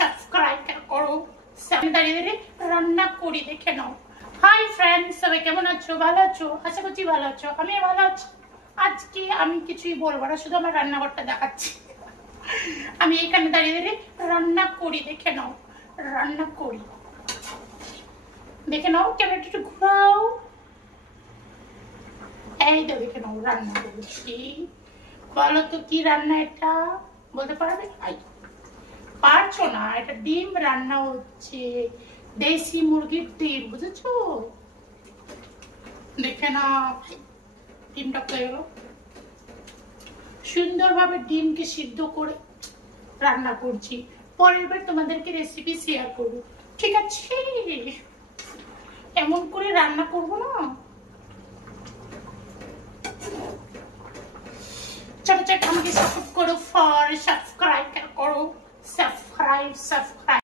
Subscribe করো। দাঁড়িয়ে দাঁড়িয়ে রান্না করি, দেখে নাও। হাই ফ্রেন্ডস, সবাই কেমন আছো? ভালো আছো? আশা করছি ভালো আছো। আমি ভালো আছি। আজকে আমি কিছুই বলবো না, শুধু আমার রান্নাঘরটা দেখাচ্ছি। আমি এখানে দাঁড়িয়ে দাঁড়িয়ে রান্না করি, দেখে নাও। রান্না করি, দেখে নাও। ক্যামেরাটা একটু ঘুরাও। এই তো দেখে নাও, রান্না করছি। বলো তো কি রান্না এটা, বলতে পারবে? পারছো না? এটা ডিম রান্না হচ্ছে, দেশি মুরগির ডিম, বুঝেছো? দেখে না, ডিমটা হয়ে গেল। সুন্দরভাবে ডিমকে সিদ্ধ করে রান্না করছি। পরের বার তোমাদেরকে রেসিপি শেয়ার করবো, ঠিক আছে? এমন করে রান্না করবো না। চলো আমাকে সাপোর্ট করো, ফর সাবস্ক্রাইব করো। সাবস্ক্রাইব